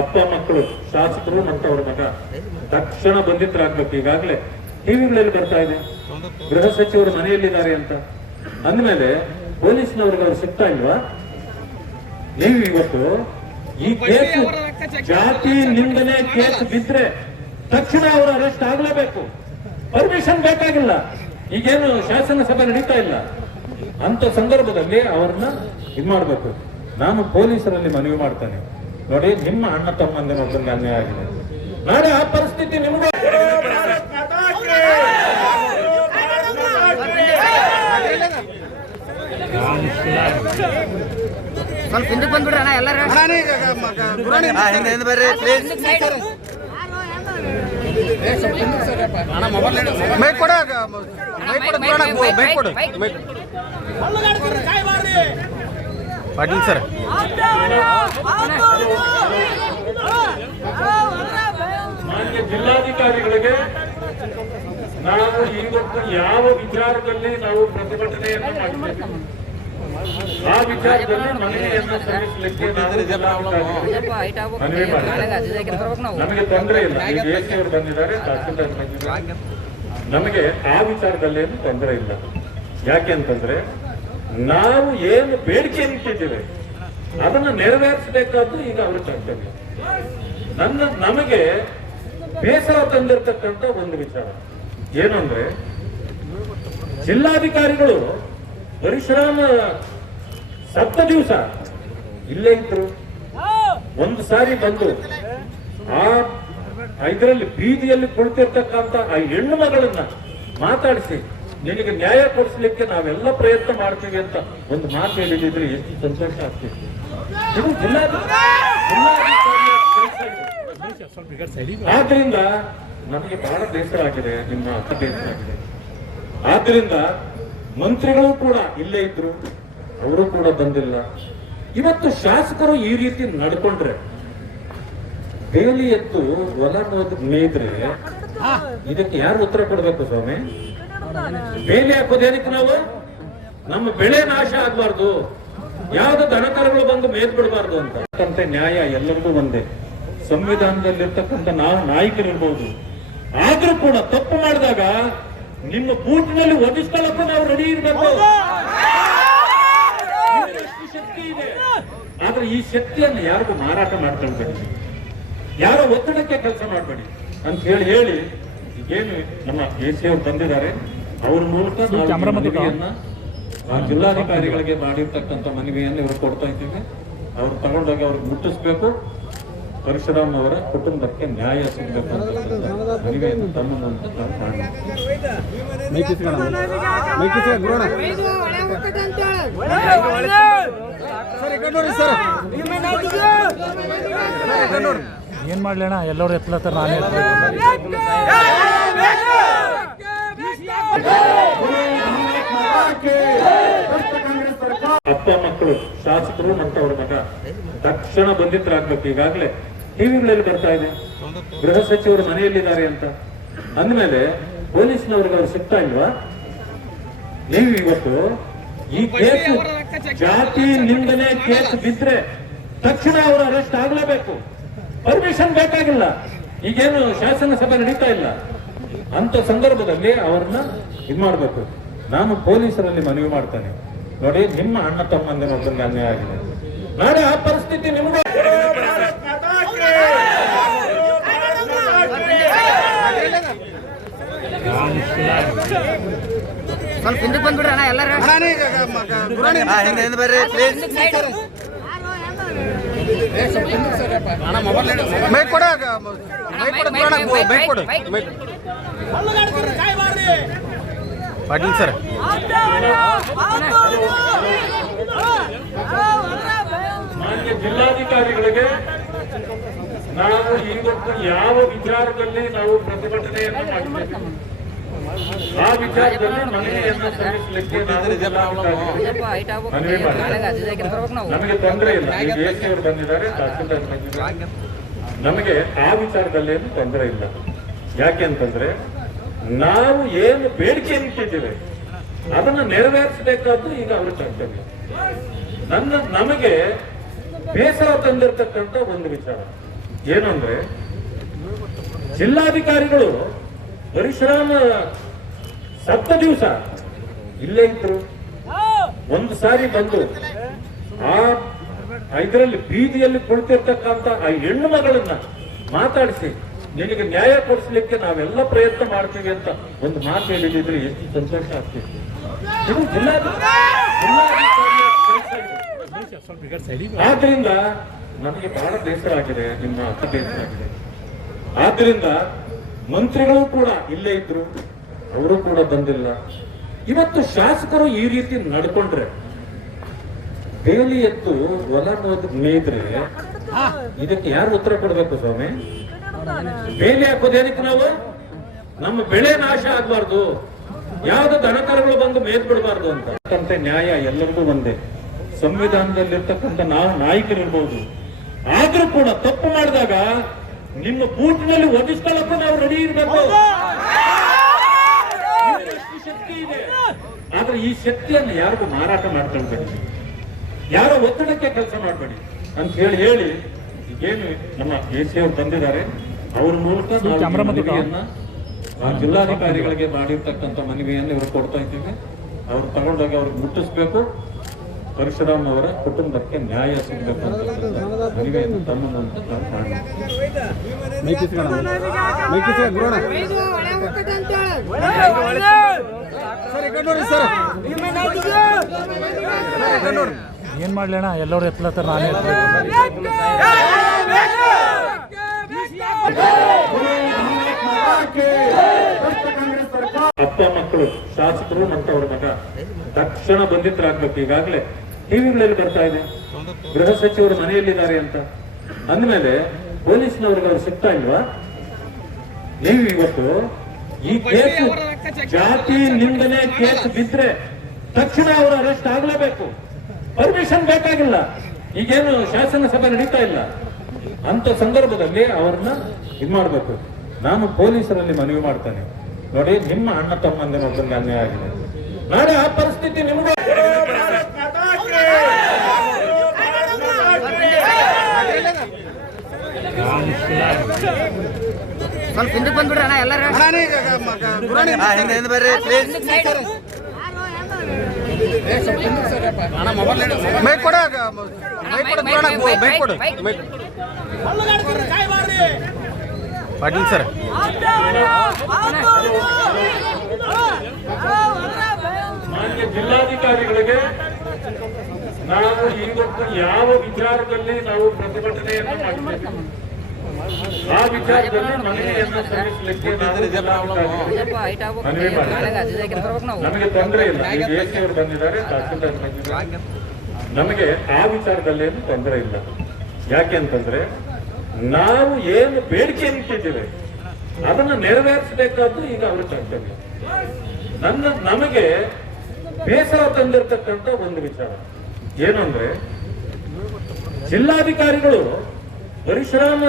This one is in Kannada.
ಅಪ್ಪ ಮಕ್ಕಳು ಶಾಸಕರು ಮತ್ತು ಅವ್ರ ಮಗ ತಕ್ಷಣ ಬಂಧಿತರಾಗ್ಬೇಕು. ಈಗಾಗಲೇ ಟಿವಿಗಳಲ್ಲಿ ಬರ್ತಾ ಇದೆ ಗೃಹ ಸಚಿವರು ಮನೆಯಲ್ಲಿದ್ದಾರೆ ಅಂತ. ಅಂದ್ಮೇಲೆ ಪೊಲೀಸ್ನವ್ರಿಗೆ ಅವ್ರು ಸಿಗ್ತಾ ಇಲ್ವಾ? ನೀವು ಇವತ್ತು ಈ ಕೇಸ್ ಜಾತಿ ನಿಂದನೆ ಕೇಸ್ ಬಿದ್ರೆ ತಕ್ಷಣ ಅವರು ಅರೆಸ್ಟ್ ಆಗ್ಲೇಬೇಕು. ಪರ್ಮಿಷನ್ ಬೇಕಾಗಿಲ್ಲ. ಈಗೇನು ಶಾಸನ ಸಭೆ ನಡೀತಾ ಇಲ್ಲ ಅಂತ ಸಂದರ್ಭದಲ್ಲಿ ಅವ್ರನ್ನ ಇದ್ ಮಾಡ್ಬೇಕು. ನಾನು ಪೊಲೀಸರಲ್ಲಿ ಮನವಿ ಮಾಡ್ತೇನೆ, ನೋಡಿ ನಿಮ್ಮ ಅಣ್ಣ ತಮ್ಮಂದಿನ ಒಬ್ಬರಿಗೆ ಅನ್ಯಾಯ ಆಗಿದೆ, ನಾಳೆ ಆ ಪರಿಸ್ಥಿತಿ ನಿಮ್ಗೆ ಸ್ವಲ್ಪ ಹಿಂದಕ್ಕೆ ಬಂದ್ಬಿಡ್ರಿ ಅಣ್ಣ ಎಲ್ಲರೂ ಹಿಂದೆ ಬರ್ರಿ ಪ್ಲೀಸ್. ಮೈಕ್ ಕೊಡ ಪಾಟೀಲ್ ಸರ್. ಮಾನ್ಯ ಜಿಲ್ಲಾಧಿಕಾರಿಗಳಿಗೆ ನಾವು ಇವತ್ತು ಯಾವ ವಿಚಾರದಲ್ಲಿ ನಾವು ಪ್ರತಿಭಟನೆಯನ್ನು ಮಾಡಿದ್ದೇವೆ ಆ ವಿಚಾರದಲ್ಲಿ ಮನವಿಯನ್ನು ಸಲ್ಲಿಸಲಿಕ್ಕೆ ನಮಗೆ ತೊಂದರೆ ಇಲ್ಲ. ಈಗ ಎಸಿ ಅವರು ಬಂದಿದ್ದಾರೆ, ತಹಸೀಲ್ದಾರ್ ಬಂದಿದ್ದಾರೆ, ನಮಗೆ ಆ ವಿಚಾರದಲ್ಲಿ ಏನು ತೊಂದರೆ ಇಲ್ಲ. ಯಾಕೆ ಅಂತಂದ್ರೆ ನಾವು ಏನು ಬೇಡಿಕೆ ಇಟ್ಟಿದ್ದೇವೆ ಅದನ್ನ ನೆರವೇರಿಸಬೇಕಾದ್ದು ಈಗ ಅವರ ಕರ್ತವ್ಯ. ನಮಗೆ ಬೇಸರ ತಂದಿರತಕ್ಕಂಥ ಒಂದು ವಿಚಾರ ಏನಂದ್ರೆ, ಜಿಲ್ಲಾಧಿಕಾರಿಗಳು ಪರಿಶ್ರಮ ಸತ್ತ ದಿವಸ ಇಲ್ಲೇ ಇದ್ರು, ಒಂದು ಸಾರಿ ಬಂದು ಆ ಇದರಲ್ಲಿ ಬೀದಿಯಲ್ಲಿ ಕುಳಿತಿರ್ತಕ್ಕಂಥ ಆ ಹೆಣ್ಣು ಮಗಳನ್ನ ಮಾತಾಡಿಸಿ ನಿನಗೆ ನ್ಯಾಯ ಕೊಡಿಸ್ಲಿಕ್ಕೆ ನಾವೆಲ್ಲ ಪ್ರಯತ್ನ ಮಾಡ್ತೀವಿ ಅಂತ ಒಂದು ಮಾತು ಹೇಳಿದ್ರೆ ಎಷ್ಟು ಸಂತೋಷ ಆಗ್ತಿತ್ತು. ಇದು ಆದ್ರಿಂದ ನಮಗೆ ಬಹಳ ಬೇಸರ ಆಗಿದೆ, ನಿಮ್ಮ ಬೇಸರ ಆಗಿದೆ. ಆದ್ರಿಂದ ಮಂತ್ರಿಗಳು ಕೂಡ ಇಲ್ಲೇ ಇದ್ರು, ಅವರು ಕೂಡ ಬಂದಿಲ್ಲ. ಇವತ್ತು ಶಾಸಕರು ಈ ರೀತಿ ನಡ್ಕೊಂಡ್ರೆ, ಬೇಲಿ ಎತ್ತು ಹೊಲ ಮೇಯ್ದ್ರೆ ಇದಕ್ಕೆ ಯಾರು ಉತ್ತರ ಕೊಡ್ಬೇಕು ಸ್ವಾಮಿ? ಬೇಲಿ ಹಾಕೋದೇನಕ್ಕೆ? ನಾವು ನಮ್ಮ ಬೆಳೆ ನಾಶ ಆಗ್ಬಾರ್ದು, ಯಾವ್ದು ದನಕರುಗಳು ಬಂದು ಮೇದ್ ಬಿಡಬಾರ್ದು ಅಂತ. ನ್ಯಾಯ ಎಲ್ಲರಿಗೂ ಒಂದೇ. ಸಂವಿಧಾನದಲ್ಲಿರ್ತಕ್ಕಂಥ ನಾವು ನಾಯಕರಿರ್ಬೋದು, ಆದ್ರೂ ಕೂಡ ತಪ್ಪು ಮಾಡಿದಾಗ ನಿಮ್ಮ ಬೂಟಿನಲ್ಲಿ ಒದಿಸ್ಕೊಳ್ಳಕ್ಕೂ ನಾವು ರೆಡಿ ಇರಬೇಕು. ಶಕ್ತಿ ಇದೆ, ಆದ್ರೆ ಈ ಶಕ್ತಿಯನ್ನು ಯಾರಿಗೂ ಮಾರಾಟ ಮಾಡ್ಕೊಳ್ಬೇಡಿ, ಯಾರೋ ಒತ್ತಡಕ್ಕೆ ಕೆಲಸ ಮಾಡಬೇಡಿ ಅಂತ ಹೇಳಿ ಈಗೇನು ನಮ್ಮ ಎಸಿ ಅವರು ಬಂದಿದ್ದಾರೆ, ಅವ್ರ ಮೂಲಕ ಮನವಿಯನ್ನ ಆ ಜಿಲ್ಲಾಧಿಕಾರಿಗಳಿಗೆ ಮಾಡಿರ್ತಕ್ಕಂಥ ಮನವಿಯನ್ನು ಇವರು ಕೊಡ್ತಾ ಇದ್ದೀವಿ. ಅವ್ರು ತಗೊಂಡೋಗಿ ಅವ್ರಿಗೆ ಮುಟ್ಟಿಸ್ಬೇಕು, ಪರಶುರಾಮ್ ಅವರ ಕುಟುಂಬಕ್ಕೆ ನ್ಯಾಯ ಸಿಗಬೇಕು ಅಂತ ಮನವಿಯನ್ನು ತಮ್ಮ ಮೂಲಕ ನಾವು ಏನ್ ಮಾಡ್ಲಣ್ಣ, ಎಲ್ಲರೂ ಎತ್ತಲತ್ತಾರ, ನಾನೇ ಅಪ್ಪ ಮಕ್ಕಳು ಶಾಸಕರು ಮತ್ತು ಅವ್ರ ಮಗ ತಕ್ಷಣ ಬಂಧಿತರಾಗ್ಬೇಕು. ಈಗಾಗಲೇ ಟಿವಿಗಳಲ್ಲಿ ಬರ್ತಾ ಇದೆ ಗೃಹ ಸಚಿವರು ಮನೆಯಲ್ಲಿದ್ದಾರೆ ಅಂತ. ಅಂದ್ಮೇಲೆ ಪೊಲೀಸ್ನವ್ರಿಗೆ ಅವ್ರು ಸಿಗ್ತಾ ಇಲ್ವಾ? ನೀವು ಇವತ್ತು ಈ ಕೇಸ್ ಜಾತಿ ನಿಂದನೆ ಕೇಸ್ ಬಿದ್ರೆ ತಕ್ಷಣ ಅವರು ಅರೆಸ್ಟ್ ಆಗ್ಲೇಬೇಕು. ಪರ್ಮಿಷನ್ ಬೇಕಾಗಿಲ್ಲ. ಈಗೇನು ಶಾಸನ ಸಭೆ ನಡೀತಾ ಇಲ್ಲ ಅಂತ ಸಂದರ್ಭದಲ್ಲಿ ಅವ್ರನ್ನ ಇದ್ ಮಾಡ್ಬೇಕು. ನಾನು ಪೊಲೀಸರಲ್ಲಿ ಮನವಿ ಮಾಡ್ತೇನೆ, ನೋಡಿ ನಿಮ್ಮ ಅಣ್ಣ ತಮ್ಮಂದಿನ ಒಬ್ಬರಿಗೆ ಅನ್ಯಾಯ ಆಗಿದೆ, ನಾಳೆ ಆ ಪರಿಸ್ಥಿತಿ ನಿಮ್ಗೆ ಸ್ವಲ್ಪ ಹಿಂದಕ್ಕೆ ಬಂದ್ಬಿಡ್ರಿ ಅಣ್ಣ ಎಲ್ಲರೂ ಹಿಂದೆ ಬರ್ರಿ ಪ್ಲೀಸ್. ಮೈಕ್ ಕೊಡ ಪಾಟೀಲ್ ಸರ್. ಮಾನ್ಯ ಜಿಲ್ಲಾಧಿಕಾರಿಗಳಿಗೆ ನಾವು ಇವತ್ತು ಯಾವ ವಿಚಾರದಲ್ಲಿ ನಾವು ಪ್ರತಿಭಟನೆಯನ್ನು ಮಾಡಿದ್ದೇವೆ ಆ ವಿಚಾರದಲ್ಲಿ ಮನವಿಯನ್ನು ಸಲ್ಲಿಸಲಿಕ್ಕೆ ಮನವಿ ಮಾಡಿ ನಮಗೆ ತೊಂದರೆ ಇಲ್ಲ. ಈಗ ಎಸಿ ಅವರು ಬಂದಿದ್ದಾರೆ, ತಹಸೀಲ್ದಾರ್ ಬಂದಿದ್ದಾರೆ, ನಮಗೆ ಆ ವಿಚಾರದಲ್ಲಿ ಏನು ತೊಂದರೆ ಇಲ್ಲ. ಯಾಕೆ ಅಂತಂದ್ರೆ ನಾವು ಏನು ಬೇಡಿಕೆ ಇಟ್ಟಿದ್ದೇವೆ ಅದನ್ನ ನೆರವೇರಿಸಬೇಕಾದ್ದು ಈಗ ಅವರ ಕರ್ತವ್ಯ. ನಮಗೆ ಬೇಸರ ತಂದಿರತಕ್ಕಂಥ ಒಂದು ವಿಚಾರ ಏನಂದ್ರೆ ಜಿಲ್ಲಾಧಿಕಾರಿಗಳು ಪರಿಶ್ರಮ ಸತ್ತ ದಿವಸ ಇಲ್ಲೇ ಇದ್ರು. ಒಂದು ಸಾರಿ ಬಂದು ಇದರಲ್ಲಿ ಬೀದಿಯಲ್ಲಿ ಕುಳಿತಿರ್ತಕ್ಕಂಥ ಆ ಹೆಣ್ಣು ಮಗಳನ್ನ ಮಾತಾಡಿಸಿ ನಿನಗೆ ನ್ಯಾಯ ಕೊಡಿಸ್ಲಿಕ್ಕೆ ನಾವೆಲ್ಲ ಪ್ರಯತ್ನ ಮಾಡ್ತೀವಿ ಅಂತ ಒಂದು ಮಾತು ಹೇಳಿದ್ರೆ ಎಷ್ಟು ಸಂತೋಷ ಆಗ್ತಿತ್ತು. ಇದು ಜಿಲ್ಲಾಧಿಕಾರಿಯ ಕೆಲಸ ಇದು. ಆದ್ರಿಂದ ನಮಗೆ ಬಹಳ ಬೇಸರ ಆಗಿದೆ, ನಿಮ್ಮ ಬೇಸರ ಆಗಿದೆ. ಆದ್ರಿಂದ ಮಂತ್ರಿಗಳು ಕೂಡ ಇಲ್ಲೇ ಇದ್ರು, ಅವರು ಕೂಡ ಬಂದಿಲ್ಲ. ಇವತ್ತು ಶಾಸಕರು ಈ ರೀತಿ ನಡ್ಕೊಂಡ್ರೆ, ಬೇಲಿ ಎತ್ತು ಹೊಲ ಮೇಯ್ದ್ರೆ ಇದಕ್ಕೆ ಯಾರು ಉತ್ತರ ಕೊಡ್ಬೇಕು ಸ್ವಾಮಿ? ಬೇಲಿ ಹಾಕೋದೇನಕ್ಕೆ ನಾವು? ನಮ್ಮ ಬೆಳೆ ನಾಶ ಆಗ್ಬಾರ್ದು, ಯಾವ್ದು ದನಕರುಗಳು ಬಂದು ಮೇದ್ ಬಿಡಬಾರ್ದು ಅಂತ. ನ್ಯಾಯ ಎಲ್ಲರಿಗೂ ಒಂದೇ. ಸಂವಿಧಾನದಲ್ಲಿರ್ತಕ್ಕಂಥ ನಾವು ನಾಯಕರಿರ್ಬೋದು, ಆದ್ರೂ ಕೂಡ ತಪ್ಪು ಮಾಡಿದಾಗ ನಿಮ್ಮ ಬೂಟಿನಲ್ಲಿ ಒದಿಸ್ಕೊಳ್ಳಕ್ಕೂ ನಾವು ರೆಡಿ ಇರಬೇಕು. ಶಕ್ತಿ ಇದೆ, ಆದ್ರೆ ಈ ಶಕ್ತಿಯನ್ನು ಯಾರಿಗೂ ಮಾರಾಟ ಮಾಡ್ಕೊಳ್ಬೇಡಿ, ಯಾರೋ ಒತ್ತಡಕ್ಕೆ ಕೆಲಸ ಮಾಡಬೇಡಿ ಅಂತ ಹೇಳಿ ಈಗೇನು ನಮ್ಮ ಎಸಿ ಅವರು ಬಂದಿದ್ದಾರೆ, ಅವ್ರ ಮೂಲಕ ನಾವು ಮನವಿಯನ್ನ ಜಿಲ್ಲಾಧಿಕಾರಿಗಳಿಗೆ ಮಾಡಿರ್ತಕ್ಕಂಥ ಮನವಿಯನ್ನು ಇವರು ಕೊಡ್ತಾ ಇದ್ದೀವಿ. ಅವ್ರು ತಗೊಂಡೋಗಿ ಅವ್ರಿಗೆ ಮುಟ್ಟಿಸ್ಬೇಕು, ಪರಶುರಾಮ್ ಅವರ ಕುಟುಂಬಕ್ಕೆ ನ್ಯಾಯ ಸಿಗಬೇಕು ಅಂತ ಮನವಿಯನ್ನು ತಮ್ಮ ಮೂಲಕ ನಾವು ಏನ್ ಮಾಡ್ಲಿ ಅಣ್ಣ, ಎಲ್ಲರೂ ಎತ್ತಲತ್ತಾರ, ನಾನೇ ಅಪ್ಪ ಮಕ್ಕಳು, ಶಾಸಕರು ಮತ್ತು ಅವರ ಮಗ ತಕ್ಷಣ ಬಂಧಿತರಾಗ್ಬೇಕು. ಈಗಾಗಲೇ ಟಿವಿಗಳಲ್ಲಿ ಬರ್ತಾ ಇದೆ ಗೃಹ ಸಚಿವರು ಮನೆಯಲ್ಲಿದ್ದಾರೆ ಅಂತ. ಅಂದ್ಮೇಲೆ ಪೊಲೀಸ್ನವ್ರಿಗೆ ಅವ್ರು ಸಿಗ್ತಾ ಇಲ್ವಾ? ನೀವು ಇವತ್ತು ಈ ಕೇಸು ಜಾತಿ ನಿಂದನೆ ಕೇಸ್ ಬಿದ್ರೆ ತಕ್ಷಣ ಅವರು ಅರೆಸ್ಟ್ ಆಗಲೇಬೇಕು. ಪರ್ಮಿಷನ್ ಬೇಕಾಗಿಲ್ಲ. ಈಗೇನು ಶಾಸನ ಸಭೆ ನಡೀತಾ ಇಲ್ಲ ಅಂತ ಸಂದರ್ಭದಲ್ಲಿ ಅವ್ರನ್ನ ಇದ್ ಮಾಡ್ಬೇಕು. ನಾನು ಪೊಲೀಸರಲ್ಲಿ ಮನವಿ ಮಾಡ್ತೇನೆ, ನೋಡಿ ನಿಮ್ಮ ಅಣ್ಣ ತಮ್ಮಂದಿನ ಒಬ್ಬರಿಗೆ ಅನ್ಯಾಯ ಆಗಿದೆ, ನಾಳೆ ಆ ಪರಿಸ್ಥಿತಿ ನಿಮಗೆ ಸ್ವಲ್ಪ ಹಿಂದಕ್ಕೆ ಬಂದ್ಬಿಡ್ರಿ ಅಣ್ಣ ಎಲ್ಲರೂ. ಹಿಂದೆ ಬರ್ರಿ ಪ್ಲೀಸ್. ಬೈಕ್ ಕೊಡ, ಬೈಕ್ ಕೊಡು ಪಾಟೀಲ್ ಸರ್. ಮಾನ್ಯ ಜಿಲ್ಲಾಧಿಕಾರಿಗಳಿಗೆ ನಾವು ಇವತ್ತು ಯಾವ ವಿಚಾರದಲ್ಲಿ ನಾವು ಪ್ರತಿಭಟನೆಯನ್ನು ಮಾಡಿದ್ದೇವೆ ಆ ವಿಚಾರದಲ್ಲಿ ಮನವಿಯನ್ನು ಸಲ್ಲಿಸಲಿಕ್ಕೆ ನಾವು ಜಿಲ್ಲಾಧಿಕಾರಿಗಳಿಗೆ ಮನವಿ ಮಾಡಿದ್ದೇವೆ. ನಮಗೆ ತೊಂದರೆ ಇಲ್ಲ. ಈಗ ಎಸಿ ಅವರು ಬಂದಿದ್ದಾರೆ, ತಹಸೀಲ್ದಾರ್ ಬಂದಿದ್ದಾರೆ, ನಮಗೆ ಆ ವಿಚಾರದಲ್ಲಿ ಏನು ತೊಂದರೆ ಇಲ್ಲ. ಯಾಕೆ ಅಂತಂದ್ರೆ ನಾವು ಏನು ಬೇಡಿಕೆ ಇಟ್ಟಿದ್ದೇವೆ ಅದನ್ನು ನೆರವೇರಿಸಬೇಕಾದ್ದು ಈಗ ಅವರ ಕರ್ತವ್ಯ. ನಮಗೆ ಬೇಸರ ತಂದಿರತಕ್ಕಂಥ ಒಂದು ವಿಚಾರ ಏನು ಅಂದ್ರೆ, ಜಿಲ್ಲಾಧಿಕಾರಿಗಳು ಪರಿಶ್ರಮ